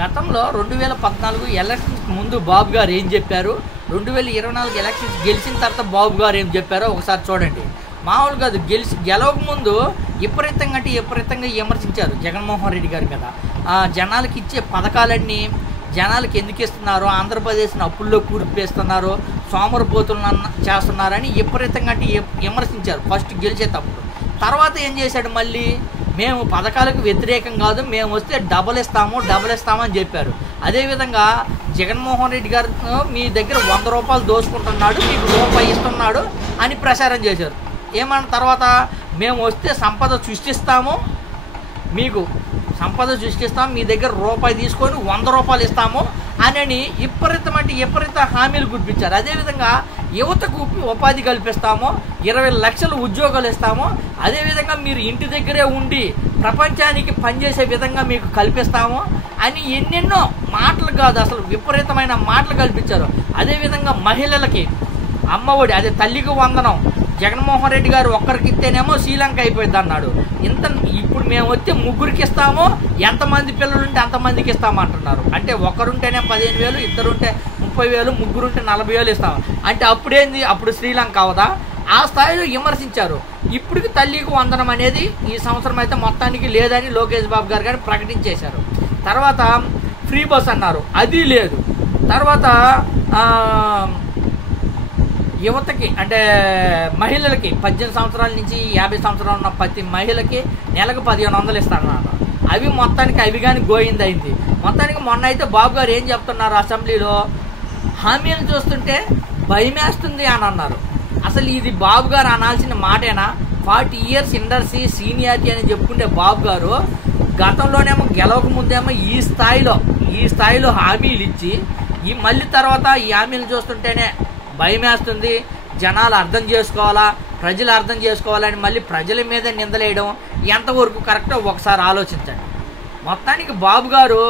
గతంలో 2014 ఎలక్షన్స్ ముందు బాబు గారు ఏం చెప్పారు, 2024 ఎలక్షన్స్ గెలిచిన తర్వాత బాబు గారు ఏం చెప్పారో ఒకసారి చూడండి. మామూలు కాదు, గెలవక ముందు విపరీతంగా విమర్శించారు జగన్మోహన్ రెడ్డి గారి మీద. జనాలకి ఇచ్చే పథకాలన్నీ జనాలకి ఎందుకు ఇస్తున్నారు, ఆంధ్రప్రదేశ్ని అప్పుల్లో కూర్పేస్తున్నారు, సోమరిపోతులను చేస్తున్నారని విపరీతంగా విమర్శించారు ఫస్ట్ గెలిచేటప్పుడు. తర్వాత ఏం చేశాడు, మళ్ళీ మేము పథకాలకు వ్యతిరేకం కాదు, మేము వస్తే డబల్ ఇస్తామని చెప్పారు. అదేవిధంగా జగన్మోహన్ రెడ్డి గారు మీ దగ్గర 100 రూపాయలు దోచుకుంటున్నాడు, మీకు రూపాయి ఇస్తున్నాడు అని ప్రచారం చేశారు. ఏమన్న తర్వాత మేము వస్తే సంపద సృష్టిస్తాము, మీ దగ్గర రూపాయి తీసుకొని 100 రూపాయలు ఇస్తాము అని విపరీత హామీలు గుర్తించారు. అదేవిధంగా యువతకు ఉపాధి కల్పిస్తాము, 20 లక్షల ఉద్యోగాలు ఇస్తాము, అదేవిధంగా మీరు ఇంటి దగ్గరే ఉండి ప్రపంచానికి పనిచేసే విధంగా మీకు కల్పిస్తాము అని ఎన్నెన్నో మాటలు కాదు, అసలు విపరీతమైన మాటలు కల్పించారు. అదేవిధంగా మహిళలకి అమ్మఒడి, అదే తల్లికి వందనం జగన్మోహన్ రెడ్డి గారు ఒక్కరికి ఇస్తేనేమో శ్రీలంక అయిపోయింది అన్నాడు. ఇప్పుడు మేము వస్తే ముగ్గురికి ఇస్తాము, ఎంతమంది పిల్లలుంటే అంతమందికి ఇస్తామంటున్నారు. అంటే ఒకరుంటేనే 15,000, ఇద్దరుంటే 30,000, ముగ్గురుంటే 40,000 ఇస్తాము. అంటే అప్పుడేంది, అప్పుడు శ్రీలంక అవదా? ఆ స్థాయిలో విమర్శించారు. ఇప్పటికి తల్లికి వందనం అనేది ఈ సంవత్సరం అయితే మొత్తానికి లేదని లోకేష్ బాబు గారు కానీ ప్రకటించేశారు. తర్వాత ఫ్రీ బస్ అన్నారు, అది లేదు. తర్వాత యువతకి అంటే మహిళలకి 18 సంవత్సరాల నుంచి 50 సంవత్సరాలు ఉన్న ప్రతి మహిళకి నెలకు 1,500 ఇస్తారన్నారు. అవి కానీ గోయిందయింది. మొత్తానికి మొన్న అయితే బాబు గారు ఏం చెప్తున్నారు అసెంబ్లీలో, హామీలు చూస్తుంటే భయమేస్తుంది అని అన్నారు. అసలు ఇది బాబు గారు అనాల్సిన మాటేనా? 40 ఇయర్స్ ఇండస్ట్రీ సీనియారిటీ అని చెప్పుకుంటే బాబు గారు గతంలోనేమో గెలవక ముందేమో ఈ స్థాయిలో హామీలు ఇచ్చి మళ్ళీ తర్వాత ఈ హామీలు చూస్తుంటేనే భయమేస్తుంది, జనాలు అర్థం చేసుకోవాలా, ప్రజలు అర్థం చేసుకోవాలని మళ్ళీ ప్రజల మీద నిందలేయడం ఎంతవరకు కరెక్టో ఒకసారి ఆలోచించండి. మొత్తానికి బాబు గారు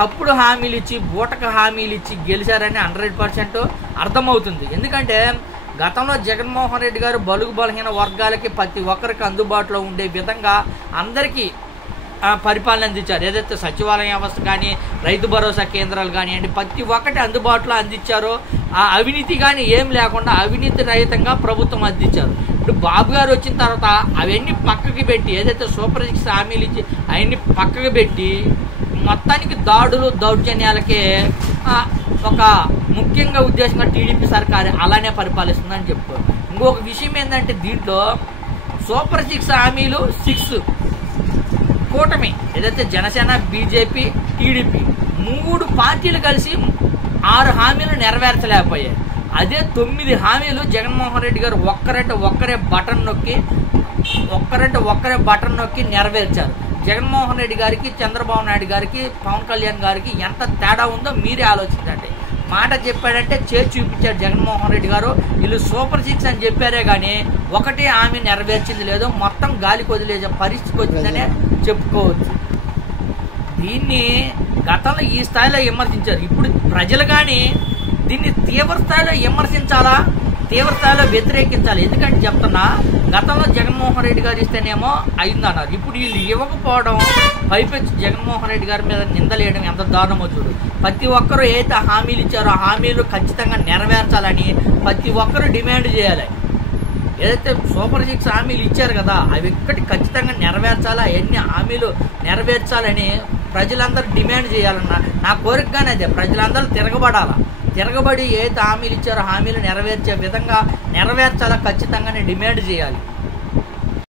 తప్పుడు హామీలు ఇచ్చి బూటక హామీలు ఇచ్చి గెలిచారని 100% అర్థమవుతుంది. ఎందుకంటే గతంలో జగన్మోహన్ రెడ్డి గారు బలుగు బలహీన వర్గాలకి ప్రతి ఒక్కరికి అందుబాటులో ఉండే విధంగా అందరికీ పరిపాలన అందించారు. ఏదైతే సచివాలయ వ్యవస్థ కానీ, రైతు భరోసా కేంద్రాలు కానివ్వండి, ప్రతి ఒక్కటి అందుబాటులో అందించారో, ఆ అవినీతి కానీ ఏం లేకుండా అవినీతి రహితంగా ప్రభుత్వం అందించారు. ఇప్పుడు బాబు గారు వచ్చిన తర్వాత అవన్నీ పక్కకి పెట్టి, ఏదైతే సూపర్ 6 హామీలు ఇచ్చి అవన్నీ పక్కకి పెట్టి మొత్తానికి దౌర్జన్యాలకే ఒక ముఖ్యంగా ఉద్దేశంగా టీడీపీ సర్కారు అలానే పరిపాలిస్తుందని చెప్పుకోరు. ఇంకొక విషయం ఏంటంటే దీంట్లో సూపర్ 6 హామీలు 6 కూటమి, ఏదైతే జనసేన, బీజేపీ, టీడీపీ 3 పార్టీలు కలిసి 6 హామీలు నెరవేర్చలేకపోయాయి. అదే 9 హామీలు జగన్మోహన్ రెడ్డి గారు ఒక్కరే బటన్ నొక్కి నెరవేర్చారు. జగన్మోహన్ రెడ్డి గారికి, చంద్రబాబు నాయుడు గారికి, పవన్ కళ్యాణ్ గారికి ఎంత తేడా ఉందో మీరే ఆలోచించండి. మాట చెప్పాడంటే చేసి చూపించాడు జగన్మోహన్ రెడ్డి గారు. వీళ్ళు సూపర్ 6 అని చెప్పారే కానీ ఒకటి హామీ నెరవేర్చింది లేదు, మొత్తం గాలికి వదిలేసే పరిస్థితి వచ్చిందనే చెప్పుకోవచ్చు. దీన్ని గతంలో ఈ స్థాయిలో విమర్శించారు. ఇప్పుడు ప్రజలు కానీ దీన్ని తీవ్ర స్థాయిలో విమర్శించాలా, తీవ్ర స్థాయిలో వ్యతిరేకించాలి. ఎందుకంటే చెప్తున్నా, గతంలో జగన్మోహన్ రెడ్డి గారు ఇస్తేనేమో అయిందన్నారు. ఇప్పుడు వీళ్ళు ఇవ్వకపోవడం, పైపెచ్చి జగన్మోహన్ రెడ్డి గారి మీద నిందలేయడం ఎంత దారుణమో చూడు. ప్రతి ఒక్కరూ ఏదైతే హామీలు ఇచ్చారో ఆ హామీలు ఖచ్చితంగా నెరవేర్చాలని ప్రతి ఒక్కరూ డిమాండ్ చేయాలి. ఏదైతే సూపర్ 6 హామీలు ఇచ్చారు కదా, అవి ఒక్కటి ఖచ్చితంగా నెరవేర్చాలా, ఎన్ని హామీలు నెరవేర్చాలని ప్రజలందరూ డిమాండ్ చేయాలన్న నా కోరికగానే అదే. ప్రజలందరూ తిరగబడి ఏదైతే హామీలు ఇచ్చారో హామీలు నెరవేర్చే విధంగా నెరవేర్చాలా ఖచ్చితంగానే డిమాండ్ చేయాలి.